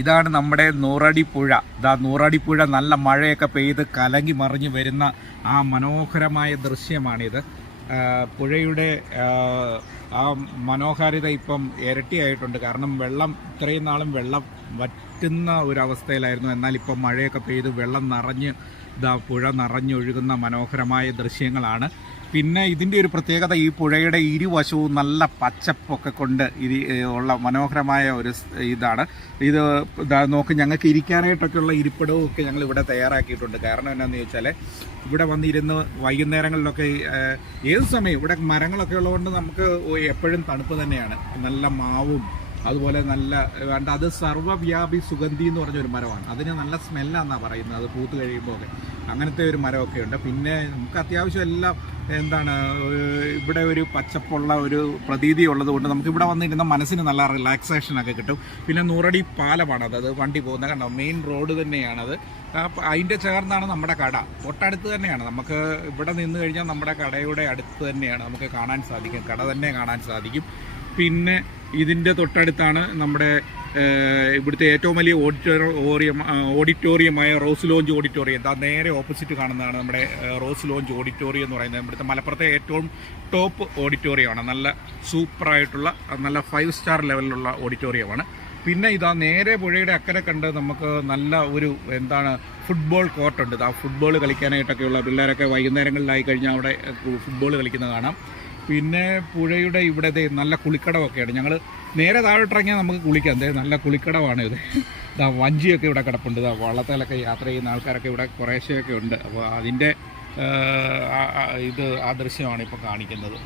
ഇതാണ് നമ്മുടെ നൂറടി പുഴ. നൂറടി പുഴ നല്ല മഴയൊക്കെ പെയ്ത് കലങ്ങി മറിഞ്ഞു വരുന്ന ആ മനോഹരമായ ദൃശ്യമാണിത്. പുഴയുടെ ആ മനോഹാരിത ഇപ്പം ഇരട്ടിയായിട്ടുണ്ട്. കാരണം വെള്ളം ഇത്രയും നാളും വെള്ളം വറ്റുന്ന ഒരവസ്ഥയിലായിരുന്നു. എന്നാൽ ഇപ്പം മഴയൊക്കെ പെയ്ത് വെള്ളം നിറഞ്ഞ് പുഴ നിറഞ്ഞൊഴുകുന്ന മനോഹരമായ ദൃശ്യങ്ങളാണ്. പിന്നെ ഇതിൻ്റെ ഒരു പ്രത്യേകത, ഈ പുഴയുടെ ഇരുവശവും നല്ല പച്ചപ്പൊക്കെ കൊണ്ട് ഉള്ള മനോഹരമായ ഒരു ഇതാണ്. ഇത് നോക്ക്, ഞങ്ങൾക്ക് ഇരിക്കാനായിട്ടൊക്കെയുള്ള ഇരിപ്പിടവും ഒക്കെ ഞങ്ങൾ ഇവിടെ തയ്യാറാക്കിയിട്ടുണ്ട്. കാരണം എന്നാന്ന് ചോദിച്ചാൽ ഇവിടെ വന്നിരുന്ന് വൈകുന്നേരങ്ങളിലൊക്കെ ഏത് സമയം ഇവിടെ മരങ്ങളൊക്കെ ഉള്ളതുകൊണ്ട് നമുക്ക് എപ്പോഴും തണുപ്പ് തന്നെയാണ്. നല്ല മാവും അതുപോലെ നല്ല അത് സർവ്വവ്യാപി സുഗന്ധി എന്ന് പറഞ്ഞൊരു മരമാണ്. അതിന് നല്ല സ്മെല്ലാന്നാണ് പറയുന്നത്, അത് പൂത്ത് കഴിയുമ്പോൾ ഒക്കെ. അങ്ങനത്തെ ഒരു മരമൊക്കെ ഉണ്ട്. പിന്നെ നമുക്ക് അത്യാവശ്യം എല്ലാം ഇവിടെ ഒരു പച്ചപ്പുള്ള ഒരു പ്രതീതി ഉള്ളത് കൊണ്ട് നമുക്ക് ഇവിടെ വന്നിരുന്ന മനസ്സിന് നല്ല റിലാക്സേഷനൊക്കെ കിട്ടും. പിന്നെ നൂറടി പാലമാണത്, അത് വണ്ടി പോകുന്നത് കണ്ടോ, മെയിൻ റോഡ് തന്നെയാണത്. അതിൻ്റെ ചേർന്നാണ് നമ്മുടെ കട, തൊട്ടടുത്ത് തന്നെയാണ്. നമുക്ക് ഇവിടെ നിന്ന് കഴിഞ്ഞാൽ നമ്മുടെ കടയുടെ അടുത്ത് തന്നെയാണ് നമുക്ക് കാണാൻ സാധിക്കും, കട തന്നെ കാണാൻ സാധിക്കും. പിന്നെ ഇതിൻ്റെ തൊട്ടടുത്താണ് നമ്മുടെ ഇവിടുത്തെ ഏറ്റവും വലിയ ഓഡിറ്റോറിയമായ റോസ് ലോഞ്ച് ഓഡിറ്റോറിയം. നേരെ ഓപ്പോസിറ്റ് കാണുന്നതാണ് നമ്മുടെ റോസ് ലോഞ്ച് ഓഡിറ്റോറിയം എന്ന് പറയുന്നത്. ഇവിടുത്തെ മലപ്പുറത്തെ ഏറ്റവും ടോപ്പ് ഓഡിറ്റോറിയമാണ്. നല്ല സൂപ്പറായിട്ടുള്ള നല്ല 5 സ്റ്റാർ ലെവലിലുള്ള ഓഡിറ്റോറിയമാണ്. പിന്നെ നേരെ പുഴയുടെ അക്കരെ കണ്ട് നമുക്ക് നല്ല ഒരു ഫുട്ബോൾ കോർട്ടുണ്ട്. ഫുട്ബോൾ കളിക്കാനായിട്ടൊക്കെയുള്ള പിള്ളേരൊക്കെ വൈകുന്നേരങ്ങളിലായി കഴിഞ്ഞാൽ അവിടെ ഫുട്ബോൾ കളിക്കുന്നത് കാണാം. പിന്നെ പുഴയുടെ ഇവിടെ നല്ല കുളിക്കടമൊക്കെയാണ്. ഞങ്ങൾ നേരെ താഴോട്ടിറങ്ങിയാൽ നമുക്ക് കുളിക്കാം. നല്ല കുളിക്കടമാണ് ഇത്. വഞ്ചിയൊക്കെ ഇവിടെ കിടപ്പുണ്ട്. വള്ളത്തേലൊക്കെ യാത്ര ചെയ്യുന്ന ആൾക്കാരൊക്കെ ഇവിടെ കുറേശ്ശെയൊക്കെ ഉണ്ട്. അപ്പോൾ അതിൻ്റെ ആ ദൃശ്യമാണ് ഇപ്പോൾ കാണിക്കുന്നത്.